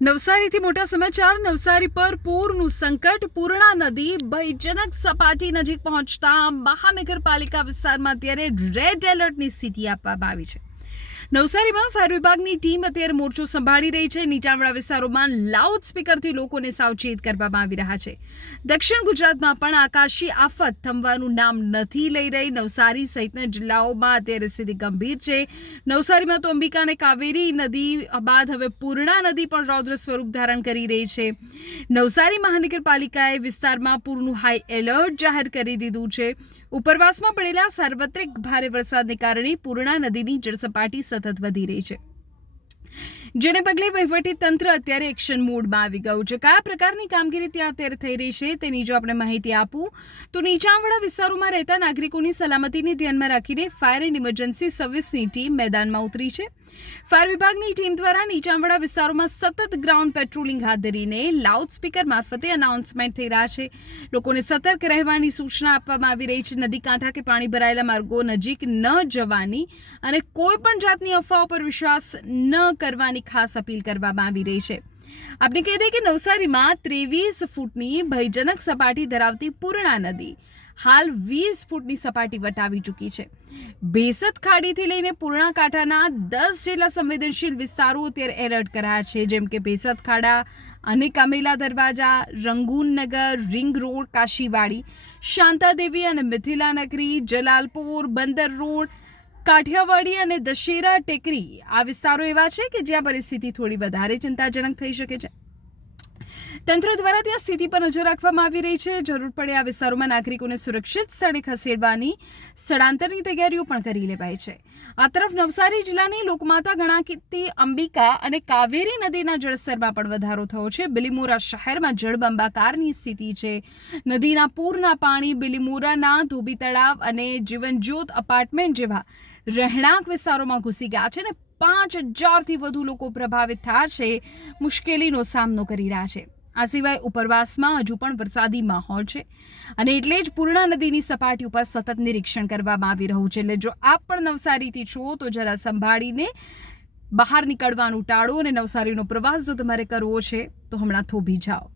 નવસારીથી મોટા સમાચાર. નવસારી પર પૂરનું સંકટ. પૂર્ણા નદી ભયજનક સપાટી નજીક પહોંચતા મહાનગરપાલિકા વિસ્તારમાં અત્યારે રેડ એલર્ટની સ્થિતિ આપવામાં આવી છે. નવસારીમાં ફાયર વિભાગની ટીમ અત્યારે મોરચો સંભાળી રહી છે. નીચાણવાળા વિસ્તારોમાં લાઉડ સ્પીકરથી લોકોને સાવચેત કરવામાં આવી રહ્યા છે. દક્ષિણ ગુજરાતમાં પણ આકાશી આફત થમવાનું નામ નથી લઈ રહી. નવસારી સહિતના જિલ્લાઓમાં અત્યારે સ્થિતિ ગંભીર છે. નવસારીમાં તો અંબિકા અને કાવેરી નદી બાદ હવે પૂર્ણા નદી પણ રૌદ્ર સ્વરૂપ ધારણ કરી રહી છે. નવસારી મહાનગરપાલિકાએ વિસ્તારમાં પૂરનું હાઈ એલર્ટ જાહેર કરી દીધું છે. ઉપરવાસમાં પડેલા સાર્વત્રિક ભારે વરસાદને કારણે પૂર્ણા નદીની જળસપાટી સતત વધી રહી છે, જેને પગલે વહીવટી તંત્ર અત્યારે એક્શન મોડમાં આવી ગયું છે. કયા પ્રકારની કામગીરી ત્યાં અત્યારે થઈ રહી છે તેની જો આપણે માહિતી આપું તો નીચાણવાળા વિસ્તારોમાં રહેતા નાગરિકોની સલામતીને ધ્યાનમાં રાખીને ફાયર એન્ડ ઇમરજન્સી સર્વિસની ટીમ મેદાનમાં ઉતરી છે. ફાયર વિભાગની ટીમ દ્વારા નીચાણવાળા વિસ્તારોમાં સતત ગ્રાઉન્ડ પેટ્રોલિંગ હાથ ધરીને લાઉડ સ્પીકર મારફતે અનાઉન્સમેન્ટ થઈ રહ્યા છે. લોકોને સતર્ક રહેવાની સૂચના આપવામાં આવી રહી છે. નદી કાંઠા કે પાણી ભરાયેલા માર્ગો નજીક ન જવાની અને કોઈ પણ જાતની અફવાઓ પર વિશ્વાસ ન કરવાની ખાસ અપીલ કરવામાં આવી રહી છે. આપણે કહી દઈએ કે નવસારીમાં 23 ફૂટની ભયજનક સપાટી ધરાવતી પૂર્ણા નદી હાલ 20 ફૂટની સપાટી વટાવી ચૂકી છે. ભેસત ખાડીથી લઈને પૂર્ણા કાંઠાના 10 જેટલા સંવેદનશીલ વિસ્તારો અત્યારે એલર્ટ કરાયા છે, જેમ કે ભેસત ખાડા અને કામેલા દરવાજા, રંગૂનનગર, રિંગ રોડ, કાશીવાડી, શાંતાદેવી અને મિથિલા નગરી, જલાલપોર, બંદર રોડ, કાઠિયાવાડી અને દશેરા ટેકરી આ વિસ્તારો એવા છે કે જ્યાં પરિસ્થિતિ થોડી વધારે ચિંતાજનક થઈ શકે છે. તંત્ર દ્વારા ત્યાં સ્થિતિ પર નજર રાખવામાં આવી રહી છે. જરૂર પડે આ વિસ્તારોમાં નાગરિકોને સુરક્ષિત સ્થળે ખસેડવાની સ્થળાંતરની તૈયારીઓ પણ કરી લેવાઈ છે. આ તરફ નવસારી જિલ્લાની લોકમાતા ગણાતી અંબિકા અને કાવેરી નદીના જળસ્તરમાં પણ વધારો થયો છે. બિલીમોરા શહેરમાં જળબંબાકારની સ્થિતિ છે. નદીના પૂરના પાણી બિલીમોરાના ધોબી તળાવ અને જીવનજ્યોત અપાર્ટમેન્ટ જેવા રહેણાંક વિસ્તારોમાં ઘૂસી ગયા છે અને 5,000થી વધુ લોકો પ્રભાવિત થયા છે, મુશ્કેલીનો સામનો કરી રહ્યા છે. આ સિવાય ઉપરવાસમાં હજુ પણ વરસાદી માહોલ છે અને એટલે જ પૂર્ણા નદીની સપાટી ઉપર સતત નિરીક્ષણ કરવામાં આવી રહ્યું છે. એટલે જો આપ પણ નવસારીથી છો તો જરા સંભાળીને બહાર નીકળવાનું ટાળો અને નવસારીનો પ્રવાસ જો તમારે કરવો છે તો હમણાં થોભી જાઓ.